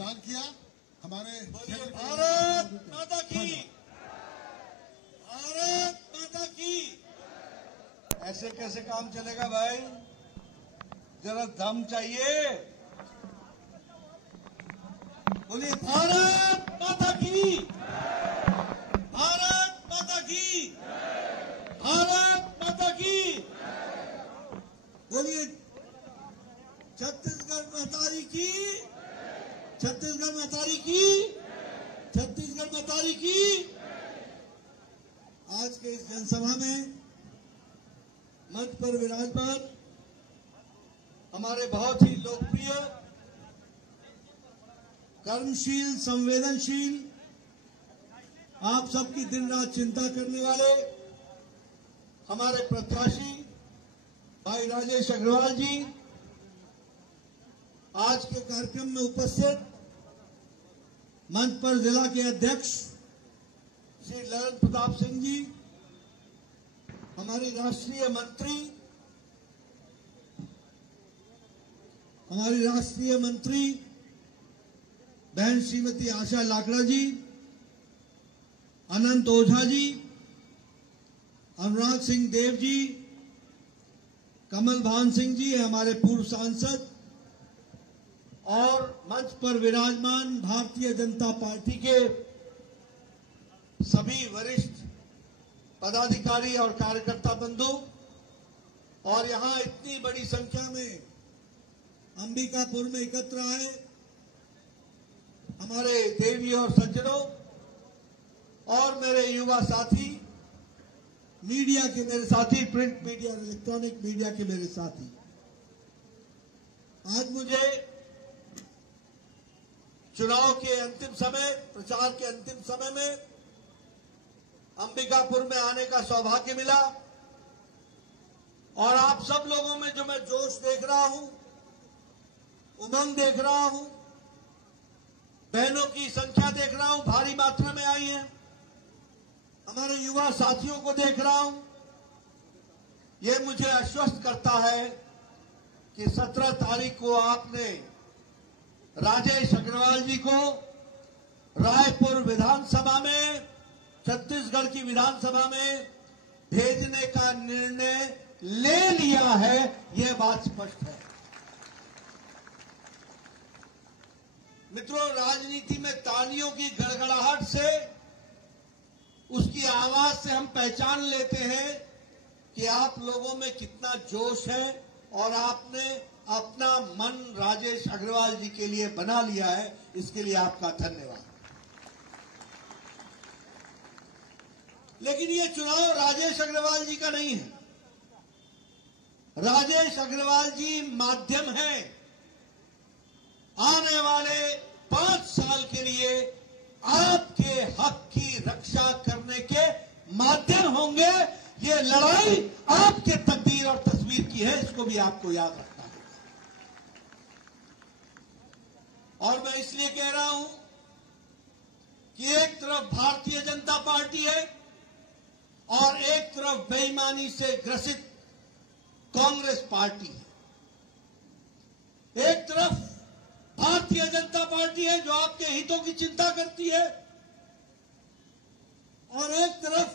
प्रदान किया। हमारे भारत माता की, भारत माता की। ऐसे कैसे काम चलेगा भाई, जरा दम चाहिए। बोलिए भारत माता की, भारत माता की, भारत माता की। बोलिए छत्तीसगढ़ महतारी की, छत्तीसगढ़ महतारी की, छत्तीसगढ़ महतारी की। आज के इस जनसभा में मंच पर विराजमान हमारे बहुत ही लोकप्रिय, कर्मशील, संवेदनशील, आप सबकी दिन रात चिंता करने वाले हमारे प्रत्याशी भाई राजेश अग्रवाल जी, आज के कार्यक्रम में उपस्थित मंच पर जिला के अध्यक्ष श्री ललन प्रताप सिंह जी, हमारी राष्ट्रीय मंत्री बहन श्रीमती आशा लाकड़ा जी, अनंत ओझा जी, अनुराग सिंह देव जी, कमल भान सिंह जी हमारे पूर्व सांसद, और मंच पर विराजमान भारतीय जनता पार्टी के सभी वरिष्ठ पदाधिकारी और कार्यकर्ता बंधु, और यहां इतनी बड़ी संख्या में अंबिकापुर में एकत्र आए हमारे देवी और सज्जनों, और मेरे युवा साथी, मीडिया के मेरे साथी, प्रिंट मीडिया और इलेक्ट्रॉनिक मीडिया के मेरे साथी। आज मुझे चुनाव के अंतिम समय, प्रचार के अंतिम समय में अंबिकापुर में आने का सौभाग्य मिला, और आप सब लोगों में जो मैं जोश देख रहा हूं, उमंग देख रहा हूं, बहनों की संख्या देख रहा हूं, भारी मात्रा में आई है, हमारे युवा साथियों को देख रहा हूं, ये मुझे आश्वस्त करता है कि 17 तारीख को आपने राजेश अग्रवाल जी को रायपुर विधानसभा में, छत्तीसगढ़ की विधानसभा में भेजने का निर्णय ले लिया है, यह बात स्पष्ट है। मित्रों, राजनीति में तालियों की गड़गड़ाहट से, उसकी आवाज से हम पहचान लेते हैं कि आप लोगों में कितना जोश है, और आपने अपना मन राजेश अग्रवाल जी के लिए बना लिया है। इसके लिए आपका धन्यवाद। लेकिन ये चुनाव राजेश अग्रवाल जी का नहीं है। राजेश अग्रवाल जी माध्यम है, आने वाले 5 साल के लिए आपके हक की रक्षा करने के माध्यम होंगे। ये लड़ाई आपके तकदीर और तस्वीर की है, इसको भी आपको याद रखना है। और मैं इसलिए कह रहा हूं कि एक तरफ भारतीय जनता पार्टी है और एक तरफ बेईमानी से ग्रसित कांग्रेस पार्टी है। एक तरफ भारतीय जनता पार्टी है जो आपके हितों की चिंता करती है, और एक तरफ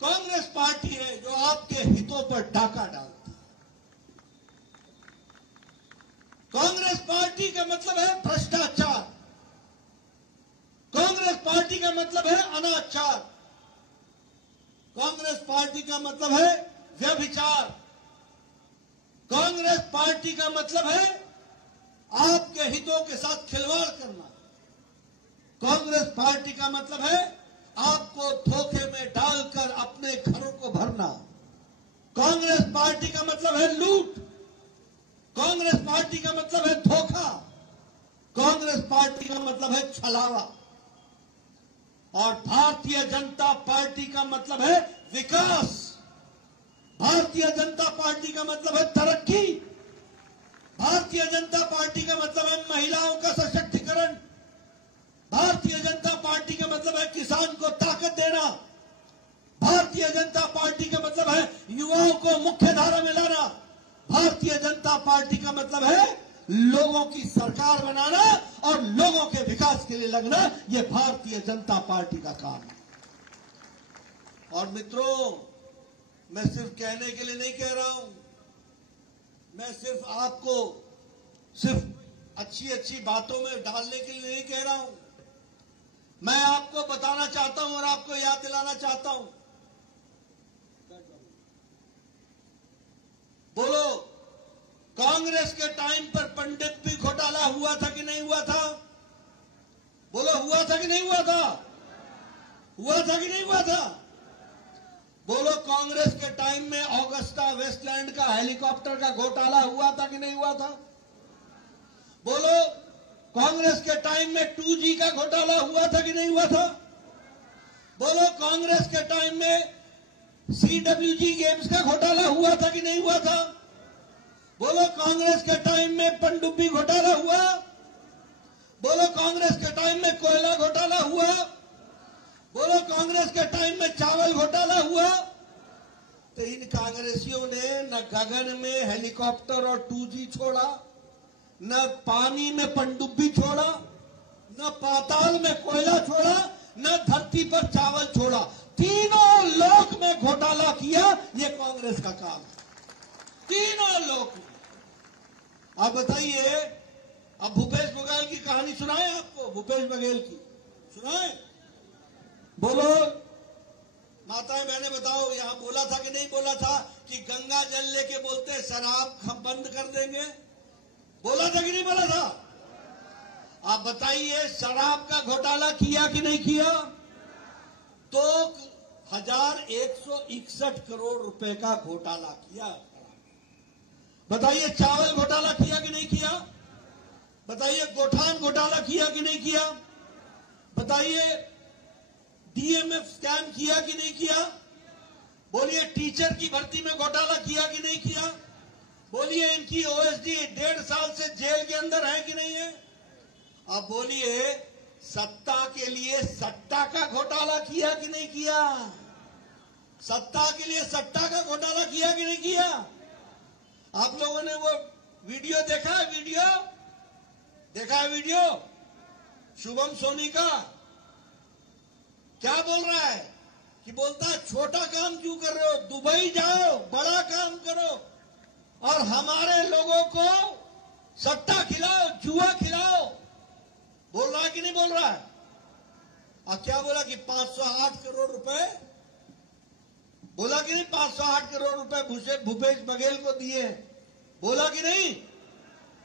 कांग्रेस पार्टी है जो आपके हितों पर डाका डालती है। कांग्रेस पार्टी का मतलब है भ्रष्टाचार, कांग्रेस पार्टी का मतलब है अनाचार, कांग्रेस पार्टी का मतलब है व्यभिचार, कांग्रेस पार्टी का मतलब है आपके हितों के साथ खिलवाड़ करना, कांग्रेस पार्टी का मतलब है आपको धोखे में डालकर अपने घरों को भरना, कांग्रेस पार्टी का मतलब है लूट, कांग्रेस पार्टी का मतलब है धोखा, कांग्रेस पार्टी का मतलब है छलावा, और भारतीय जनता पार्टी का मतलब है विकास, भारतीय जनता पार्टी का मतलब है तरक्की, भारतीय जनता पार्टी का मतलब है महिलाओं का सशक्तिकरण, भारतीय जनता पार्टी का मतलब है किसान को ताकत देना, भारतीय जनता पार्टी का मतलब है युवाओं को मुख्य धारा में लाना, भारतीय जनता पार्टी का मतलब है लोगों की सरकार बनाना और लोगों के विकास के लिए लगना, यह भारतीय जनता पार्टी का काम है। और मित्रों, मैं सिर्फ कहने के लिए नहीं कह रहा हूं, मैं सिर्फ आपको सिर्फ अच्छी अच्छी बातों में डालने के लिए नहीं कह रहा हूं, मैं आपको बताना चाहता हूं और आपको याद दिलाना चाहता हूं। बोलो, कांग्रेस के टाइम पर पनडुब्बी घोटाला हुआ था कि नहीं हुआ था? बोलो, हुआ था कि नहीं हुआ था? हुआ था कि नहीं हुआ था? बोलो, कांग्रेस के टाइम में ऑगस्टा वेस्टलैंड का हेलीकॉप्टर का घोटाला हुआ था कि नहीं हुआ था? बोलो, कांग्रेस के टाइम में 2G का घोटाला हुआ था कि नहीं हुआ था? बोलो, कांग्रेस के टाइम में CWG गेम्स का घोटाला हुआ था कि नहीं हुआ था? बोलो, कांग्रेस के टाइम में पनडुब्बी घोटाला हुआ? बोलो, कांग्रेस के टाइम में कोयला घोटाला हुआ? बोलो, कांग्रेस के टाइम में चावल घोटाला हुआ? तो इन कांग्रेसियों ने न गगन में हेलीकॉप्टर और 2G छोड़ा, न पानी में पनडुब्बी छोड़ा, न पाताल में कोयला छोड़ा, न धरती पर चावल छोड़ा। तीनों लोक में घोटाला किया, यह कांग्रेस का काम है। तीनों लोक में। आप बताइए, अब भूपेश बघेल की कहानी सुनाए आपको? भूपेश बघेल की सुनाए? बोलो माताएं बहनें, बताओ, यहां बोला था कि नहीं बोला था कि गंगा जल लेके बोलते शराब हम बंद कर देंगे? बोला था कि नहीं बोला था? आप बताइए, शराब का घोटाला किया कि नहीं किया? तो 1161 करोड़ रुपए का घोटाला किया। बताइए, चावल घोटाला किया कि नहीं किया? बताइए, गोठान घोटाला किया कि नहीं किया? बताइए, DMF स्कैम किया कि नहीं किया? बोलिए, टीचर की भर्ती में घोटाला किया कि नहीं किया? बोलिए, इनकी OSD 1.5 साल से जेल के अंदर है कि नहीं है? अब बोलिए, सत्ता के लिए सट्टा का घोटाला किया कि नहीं किया? सत्ता के लिए सट्टा का घोटाला किया कि नहीं किया? आप लोगों ने वो वीडियो देखा है? वीडियो देखा है? वीडियो शुभम सोनी का क्या बोल रहा है कि बोलता है, छोटा काम क्यों कर रहे हो, दुबई जाओ, बड़ा काम करो और हमारे लोगों को सट्टा खिलाओ, जुआ खिलाओ। बोल रहा है कि नहीं बोल रहा है? और क्या बोला कि 508 करोड़ रुपए, बोला कि नहीं? 508 करोड़ रुपए भूपेश बघेल को दिए, बोला कि नहीं?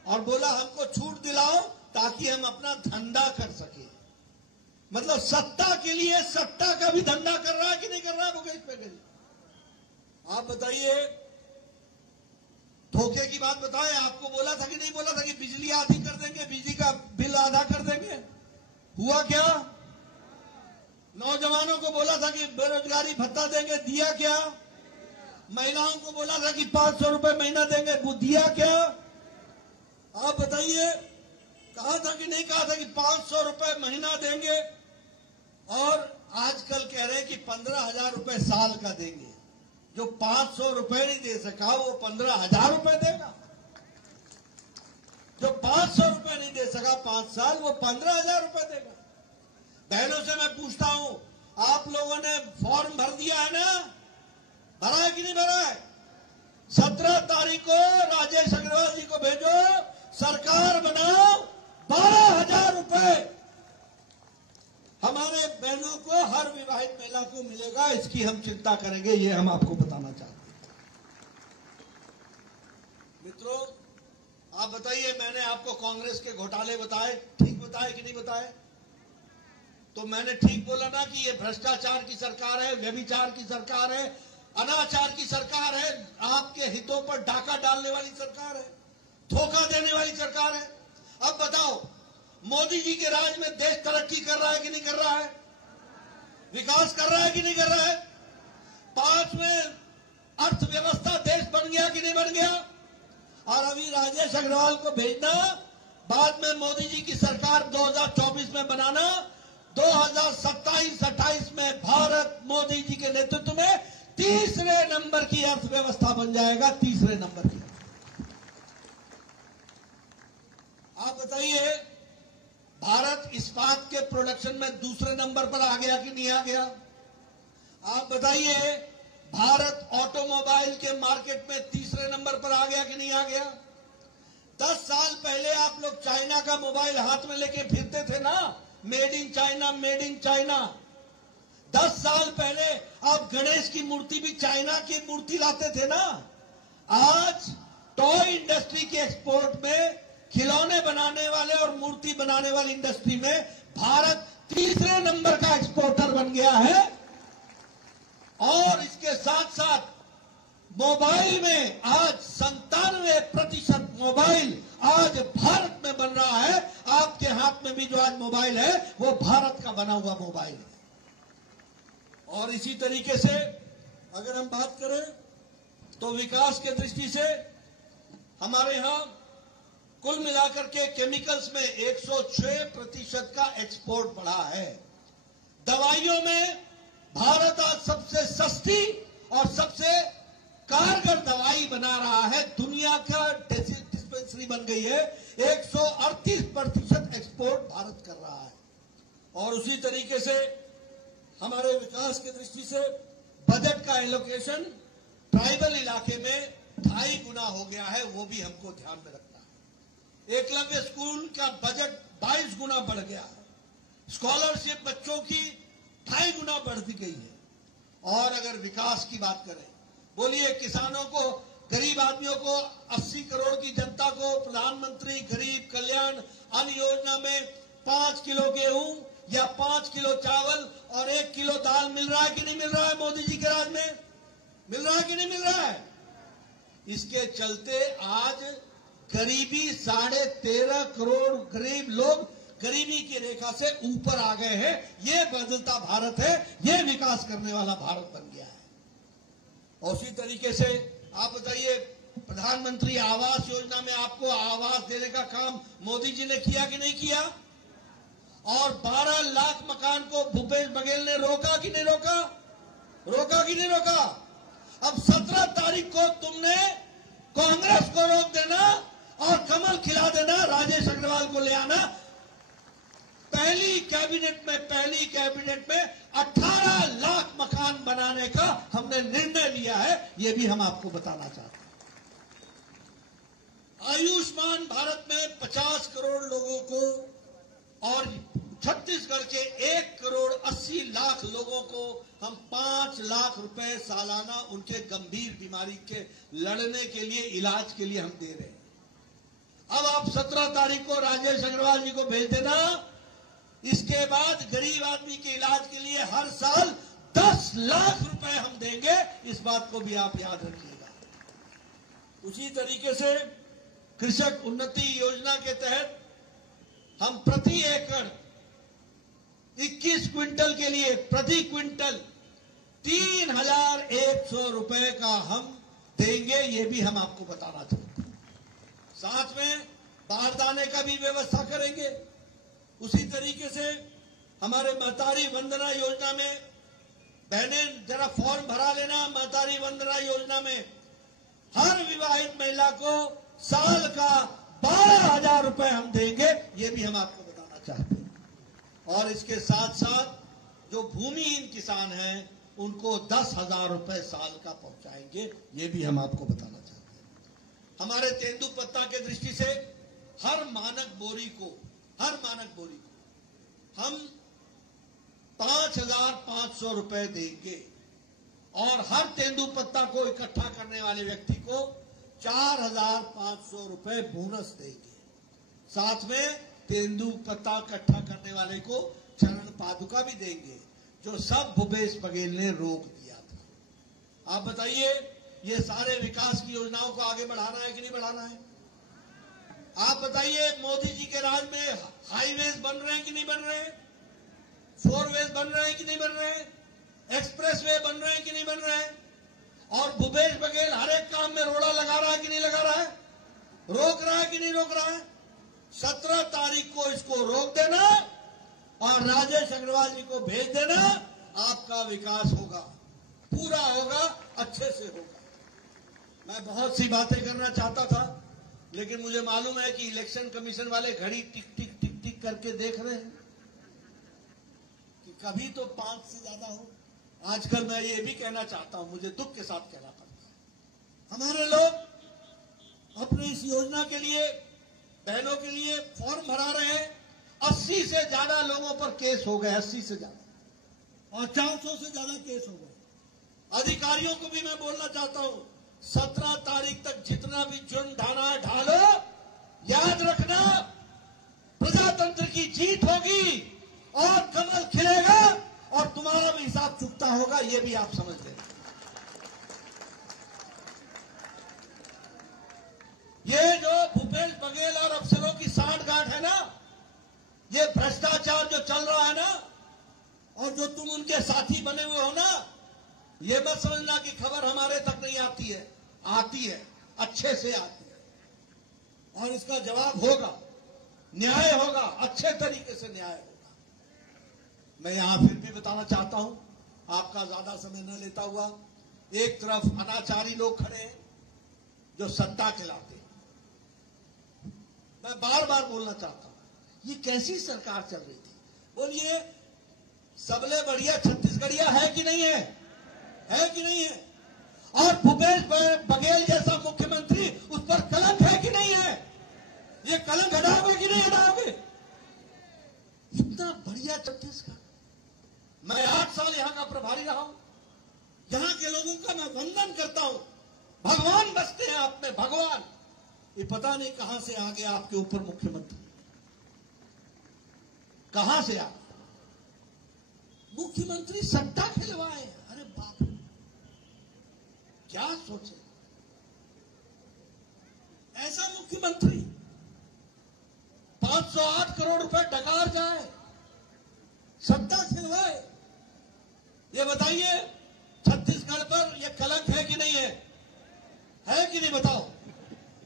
और बोला हमको छूट दिलाओ ताकि हम अपना धंधा कर सके। मतलब सत्ता के लिए सट्टा का भी धंधा कर रहा है कि नहीं कर रहा है भूपेश बघेल? आप बताइए, धोखे की बात बताएं। आपको बोला था कि नहीं बोला था कि बिजली आधी कर देंगे, बिजली का बिल आधा कर देंगे? हुआ क्या? नौजवानों को बोला था कि बेरोजगारी भत्ता देंगे, दिया क्या? महिलाओं को बोला था कि 500 रुपए महीना देंगे, वो दिया क्या? आप बताइए, कहा था कि नहीं कहा था कि 500 रुपए महीना देंगे? और आजकल कह रहे हैं कि 15,000 रुपए साल का देंगे। जो 500 रुपए नहीं दे सका वो 15,000 रुपए देगा। जो 500 रुपए नहीं दे सका 5 साल, वो 15,000 रुपए देगा। बहनों से मैं पूछता हूं, आप लोगों ने फॉर्म भर दिया है ना? भरा है कि नहीं भरा है? 17 तारीख को राजेश अग्रवाल जी को भेजो, सरकार बनाओ, 12,000 रुपए हमारे बहनों को, हर विवाहित महिला को मिलेगा। इसकी हम चिंता करेंगे, ये हम आपको बताना चाहते हैं। मित्रों, आप बताइए, मैंने आपको कांग्रेस के घोटाले बताए, ठीक बताए कि नहीं बताए? तो मैंने ठीक बोला ना कि ये भ्रष्टाचार की सरकार है, व्यभिचार की सरकार है, अनाचार की सरकार है, आपके हितों पर डाका डालने वाली सरकार है, धोखा देने वाली सरकार है। अब बताओ, मोदी जी के राज में देश तरक्की कर रहा है कि नहीं कर रहा है? विकास कर रहा है कि नहीं कर रहा है? 5वें अर्थव्यवस्था देश बन गया कि नहीं बन गया? और अभी राजेश अग्रवाल को भेजना, बाद में मोदी जी की सरकार 2024 में बनाना, 2027-28 में भारत मोदी जी के नेतृत्व में तीसरे नंबर की अर्थव्यवस्था बन जाएगा, तीसरे नंबर की। आप बताइए, भारत इस्पात के प्रोडक्शन में दूसरे नंबर पर आ गया कि नहीं आ गया? आप बताइए, भारत ऑटोमोबाइल के मार्केट में तीसरे नंबर पर आ गया कि नहीं आ गया? 10 साल पहले आप लोग चाइना का मोबाइल हाथ में लेके फिरते थे ना, made in China, made in China. 10 साल पहले आप गणेश की मूर्ति भी चाइना की मूर्ति लाते थे ना। आज टॉय इंडस्ट्री के एक्सपोर्ट में, खिलौने बनाने वाले और मूर्ति बनाने वाली इंडस्ट्री में भारत तीसरे नंबर का एक्सपोर्टर बन गया है। और इसके साथ साथ मोबाइल में आज 97% मोबाइल आज भारत में बन रहा है। आपके हाथ में भी जो आज मोबाइल है वो भारत का बना हुआ मोबाइल है। और इसी तरीके से अगर हम बात करें तो विकास के दृष्टि से हमारे यहां कुल मिलाकर के केमिकल्स में 106% का एक्सपोर्ट बढ़ा है। दवाइयों में भारत आज सबसे सस्ती और सबसे कारगर दवाई बना रहा है। दुनिया का डिस्पेंसरी बन गई है। 138% एक्सपोर्ट भारत कर रहा है। और उसी तरीके से हमारे विकास की दृष्टि से बजट का एलोकेशन ट्राइबल इलाके में 2.5 गुना हो गया है। वो भी हमको ध्यान में रखना है। एकलव्य स्कूल का बजट 22 गुना बढ़ गया है। स्कॉलरशिप बच्चों की 2.5 गुना बढ़ दी गई है। और अगर विकास की बात करें, बोलिए, किसानों को, गरीब आदमियों को, 80 करोड़ की जनता को प्रधानमंत्री गरीब कल्याण अन्न योजना में 5 किलो गेहूं या 5 किलो चावल और 1 किलो दाल मिल रहा है कि नहीं मिल रहा है? मोदी जी के राज में मिल रहा है कि नहीं मिल रहा है? इसके चलते आज गरीबी 13.5 करोड़ गरीब लोग गरीबी की रेखा से ऊपर आ गए हैं। ये बदलता भारत है, ये विकास करने वाला भारत बन गया है। और उसी तरीके से आप बताइए, प्रधानमंत्री आवास योजना में आपको आवास देने का काम मोदी जी ने किया कि नहीं किया? और 12 लाख मकान को भूपेश बघेल ने रोका कि नहीं रोका? रोका कि नहीं रोका? अब 17 तारीख को तुमने कांग्रेस को रोक देना और कमल खिला देना, राजेश अग्रवाल को ले आना। पहली कैबिनेट में 18 लाख मकान बनाने का हमने निर्णय लिया है। यह भी हम आपको बताना चाहते हैं। आयुष्मान भारत में 50 करोड़ लोगों को और छत्तीसगढ़ के 1 करोड़ 80 लाख लोगों को हम 5 लाख रुपए सालाना उनके गंभीर बीमारी के लड़ने के लिए, इलाज के लिए हम दे रहे हैं। अब आप 17 तारीख को राजेश अग्रवाल जी को भेज देना। इसके बाद गरीब आदमी के इलाज के लिए हर साल 10 लाख रुपए हम देंगे। इस बात को भी आप याद रखिएगा। उसी तरीके से कृषक उन्नति योजना के तहत हम प्रति एकड़ 21 क्विंटल के लिए प्रति क्विंटल 3,100 रुपए का हम देंगे। ये भी हम आपको बताना चाहते हैं। साथ में बारदाने का भी व्यवस्था करेंगे। उसी तरीके से हमारे महतारी वंदना योजना में, बहनें जरा फॉर्म भरा लेना। महतारी वंदना योजना में हर विवाहित महिला को साल का 12,000 रुपए हम देंगे। ये भी हम आपको बताना चाहते हैं। और इसके साथ साथ जो भूमिहीन किसान हैं उनको 10,000 रुपए साल का पहुंचाएंगे। ये भी हम आपको बताना चाहते हैं। हमारे तेंदुपत्ता के दृष्टि से हर मानक बोरी को हम 5,500 रुपए देंगे। और हर तेंदुपत्ता को इकट्ठा करने वाले व्यक्ति को 4,500 रुपए बोनस देंगे। साथ में तेंदुपत्ता इकट्ठा करने वाले को चरण पादुका भी देंगे, जो सब भूपेश बघेल ने रोक दिया था। आप बताइए, ये सारे विकास की योजनाओं को आगे बढ़ाना है कि नहीं बढ़ाना है? आप बताइए, मोदी जी के राज में हाईवेज बन रहे हैं कि नहीं बन रहे हैं? 4 वेज बन रहे हैं कि नहीं बन रहे हैं? एक्सप्रेस वे बन रहे हैं कि नहीं बन रहे हैं? और भूपेश बघेल हर एक काम में रोड़ा लगा रहा है कि नहीं लगा रहा है? रोक रहा है कि नहीं रोक रहा है? 17 तारीख को इसको रोक देना और राजेश अग्रवाल जी को भेज देना। आपका विकास होगा, पूरा होगा, अच्छे से होगा। मैं बहुत सी बातें करना चाहता था, लेकिन मुझे मालूम है कि इलेक्शन कमीशन वाले घड़ी टिक टिक टिक टिक करके देख रहे हैं कि कभी तो 5 से ज्यादा हो। आजकल मैं ये भी कहना चाहता हूं, मुझे दुख के साथ कहना पड़ता है, हमारे लोग अपने इस योजना के लिए, बहनों के लिए फॉर्म भरा रहे हैं। 80 से ज्यादा लोगों पर केस हो गए, 80 से ज्यादा, और 400 से ज्यादा केस हो गए। अधिकारियों को भी मैं बोलना चाहता हूं, 17 तारीख तक जितना भी जुर्म ढाना है ढालो, याद रखना प्रजातंत्र की जीत होगी और कमल खिलेगा और तुम्हारा भी हिसाब चुकता होगा, ये भी आप समझ लें। ये जो भूपेश बघेल और अफसरों की सांठगांठ है ना, ये भ्रष्टाचार जो चल रहा है ना, और जो तुम उनके साथी बने हुए हो ना, ये मत समझना कि खबर हमारे तक नहीं आती है, आती है, अच्छे से आती है। और इसका जवाब होगा, न्याय होगा, अच्छे तरीके से न्याय होगा। मैं यहां फिर भी बताना चाहता हूं, आपका ज्यादा समय न लेता हुआ, एक तरफ अनाचारी लोग खड़े हैं जो सत्ता खिलाते हैं। मैं बार बार बोलना चाहता हूं, ये कैसी सरकार चल रही थी? बोलिए, सबले बढ़िया छत्तीसगढ़िया है कि नहीं है? है कि नहीं है? और भूपेश बघेल जैसा मुख्यमंत्री, उस पर कलंक है कि नहीं है? ये कलंक हटाओगे कि नहीं हटाओगे? इतना बढ़िया छत्तीसगढ़। मैं 8 साल यहां का प्रभारी रहा हूं, यहां के लोगों का मैं वंदन करता हूं। भगवान बसते हैं आप में, भगवान। ये पता नहीं कहां से आ गया आपके ऊपर मुख्यमंत्री, कहां से आ मुख्यमंत्री सट्टा खिलवाए। अरे बाप रे, क्या सोचे ऐसा मुख्यमंत्री? 508 करोड़ रुपए डकार जाए, सट्टा खिलवाए। ये बताइए, छत्तीसगढ़ पर यह कलंक है कि नहीं है? है कि नहीं बताओ?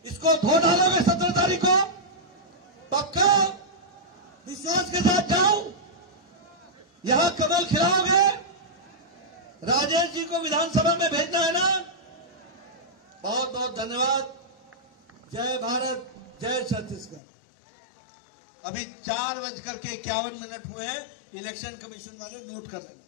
इसको धो डालोगे 17 तारीख को? पक्का विश्वास के साथ जाओ, यहां कमल खिलाओगे? राजेश जी को विधानसभा में भेजना है ना? बहुत बहुत धन्यवाद। जय भारत, जय छत्तीसगढ़। अभी 4:51 हुए हैं, इलेक्शन कमीशन वाले नोट कर लेंगे।